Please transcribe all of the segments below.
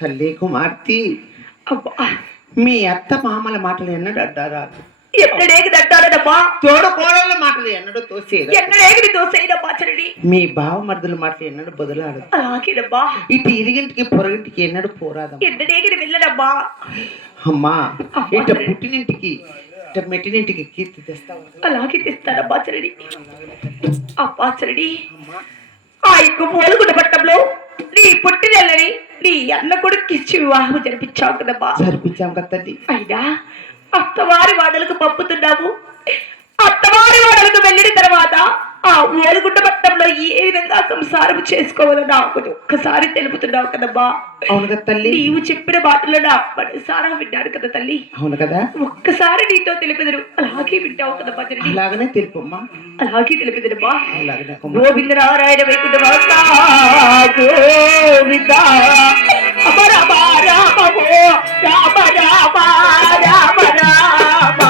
తల్లి కుమార్తె, మీ అత్త మామల మాటలు ఎన్నడూ అడ్డారా? తోడ కోడళ్ళ మాటలు ఎన్నడూ తోసేయడమ్మా. మీ బావ మరుదుల మాటలు ఎన్నడూ బదులాడు. ఇటు ఇరిగింటికి పొరగింటికి ఎన్నడూ పోరాదమ్మా. అమ్మా, ఇట పుట్టినింటికి ఇట మెట్టినింటికి కీర్తి తెస్తావు. అలాగే తెస్తారమ్మా చరణి. అబ్బా చరణి, ఆ యొక్క పోలుగుండ పట్టంలో నీ పుట్టినెల్లని నీ అన్న కొడుకు ఇచ్చి వివాహం జరిపించావు కదమ్మా. జరిపించాం కదండి. అయినా అత్తవారి వాడలకు పంపుతున్నావు. అత్తవారి వాడలకు వెళ్ళిన తర్వాత ఆ ఓలుగుండ పట్టంలో ఏ విధంగా సంసారం చేసుకోవాలో నాకు ఒక్కసారి తెలుపుతున్నావు కదమ్మా. అవును కదా తల్లి. నీవు చెప్పిన మాటలు నా మనసారా విన్నాను కదా తల్లి. అవును కదా. ఒక్కసారి నీతో తెలిపెదరు. అలాగే వింటావు కదమ్మా. అలాగనే తెలుపమ్మా. అలాగే తెలిపెదరమ్మా. గోవింద నారాయణ వైకుంఠ గోవింద రామ రామ రామ రామ రామ రామ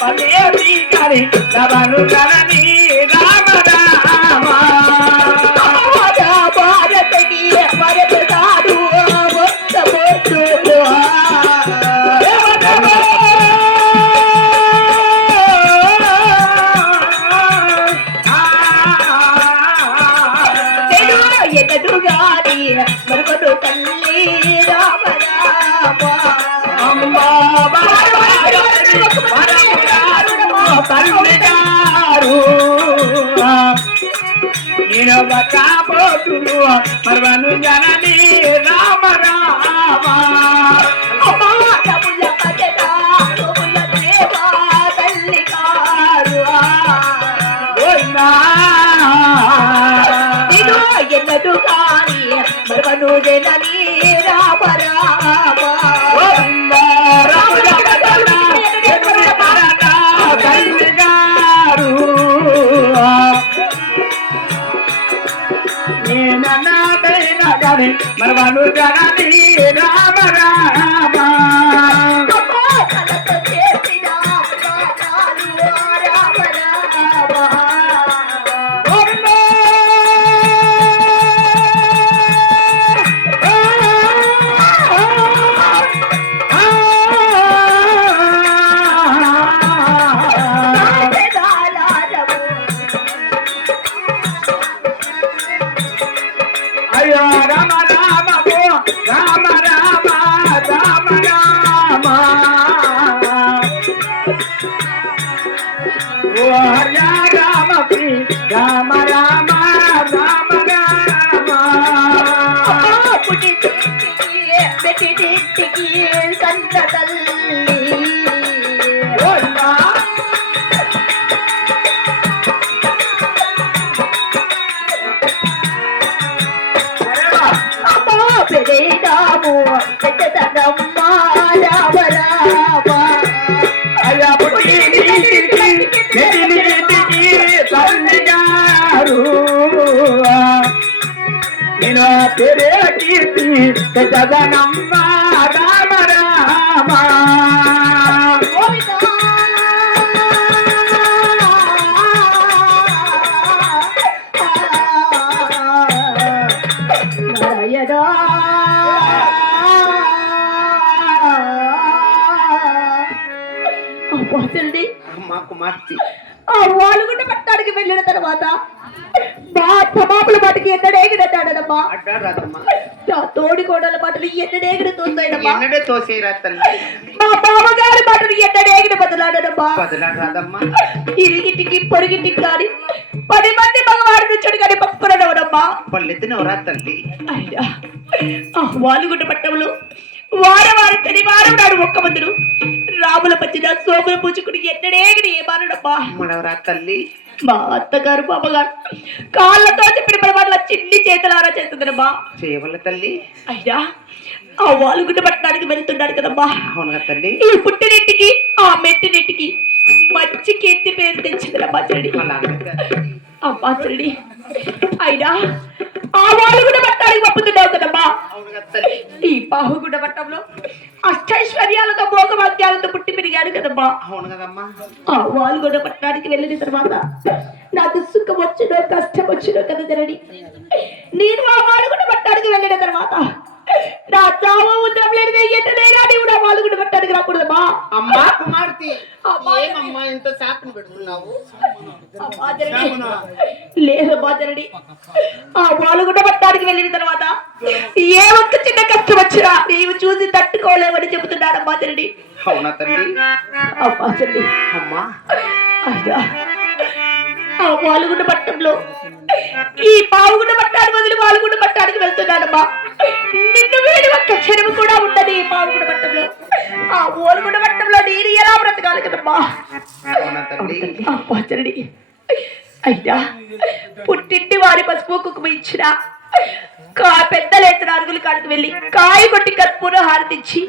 పదే కరి లవను కరణి రామ రామ తల్లి గారు నేను బతాపోతులు మరవను జనని రామ రామ ఎన్నదు కాని మరవను జనని రామ రామ తల్లి గారు నేనైనా కానీ మరవను జనని రామ రామ అయ్యో రామ రామ రామ రామ రామ రామ ఓ హర్య రామ రామ రామ రామ రామ కంట తల్లి పెరేదాము పెద్దదమ్మ రామ రామ అయ్యా పుట్టి తల్లి గారు నేను పేరే కీర్తి పెద్దదనమ్మ రామ రామ అమ్మా కుమార్తె ఆ వాలుగుంట పట్టడానికి వెళ్ళిన తర్వాత మా సమాపుల పాటికి ఎన్నడేగిడతాడమ్మా అడ్డారాదమ్మా నా తోడి కోడల పాటలు ఎన్నడేగిడ తోస్తాయనమ్మా ఎన్నడే తోసేరా తల్లి మా బావగారి పాటలు ఎన్నడేగిడ బదులాడనమ్మా బదులాడరాదమ్మా ఇరిగిటికి పొరిగిటికి కానీ 10 మంది మగవాడు నుంచోడు కానీ పప్పునవడమ్మా పల్లెత్తినవరా తల్లి అయ్యా ఆ వాలుగుంట పట్టంలో వారవారి శనివారం నాడు ఒక్క మందులు రాముల పచ్చిన సోముల పూచుకుని ఎన్నడేగిడి ఏమానడమ్మా మనవరా తల్లి మా అత్తగారు బామ్మగారు కాళ్ళతో చెప్పిన పరమాట్ల చిన్ని చేతులారా చేస్తుందమ్మా చేయవల్ల తల్లి అయ్యా ఆ వాలుగుడ్డ పట్టడానికి వెళ్తున్నాడు కదమ్మా అవునుగా తల్లి ఈ పుట్టినింటికి ఆ మెట్టినింటికి మంచి కీర్తి పేరు తెచ్చిందమ్మా చెడి అమ్మా చెడి అయినా ఆ వాలుగుడ్డ పట్టడానికి పంపుతున్నావు కదమ్మా ఈ బాహుగుడ్డ పట్టంలో అష్టైశ్వర్యాలతో భోగవాద్యాలతో పుట్టి పెరిగాడు కదమ్మా అవును కదమ్మా ఆ వాలుగొండ పట్టణానికి వెళ్ళిన తర్వాత నాకు సుఖం వచ్చినో కష్టం వచ్చినో కదా జరడి నేను ఆ వాలుగొండ పట్టణానికి వెళ్ళిన తర్వాత నా చావు ఉద్రం లేదు ఎట్టలేనా నీవు నా వాలుగొండ పట్టణానికి రాకూడదమ్మా అమ్మా కుమార్తె ఏమమ్మా ఇంత శాపను పెడుతున్నావు లేదమ్మా జరడి ఆ వాలుగొండ పట్టణానికి వెళ్ళిన తర్వాత ఏ ఒక్క చిన్న కష్టం వచ్చినా నీవు చూసి తట్టుకోలేవని చెబుతున్నాడమ్మా జరడి అవునా తల్లి అమ్మా చెల్లి అమ్మా అయ్యా ఆ వాలుగుండ పట్టణంలో ఈ పావుగుండ పట్టానికి వదిలి వాలుగుండ పట్టానికి వెళ్తున్నాడమ్మా నిన్ను వేడి ఒక్క క్షణము కూడా ఉండదు ఈ పావుగుండ పట్టణంలో ఆ ఓలుగుండ పట్టణంలో నేను ఎలా బ్రతకాలి కదమ్మా అమ్మా చెల్లి అయ్యా పుట్టింటి వారి పసుపు కుంకుమ ఇచ్చిన పెద్దలు ఎత్తిన అరుగులు కాడికి వెళ్ళి కాయ కొట్టి కర్పూర హారతిచ్చి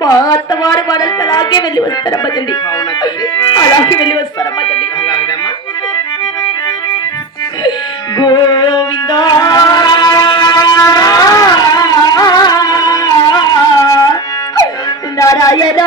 మా అత్తవారి మనల్ని అలాగే వెళ్ళి వస్తారమ్మా చెల్లి అలాగే వెళ్ళి వస్తారమ్మా చెల్లి గోవింద నారాయణ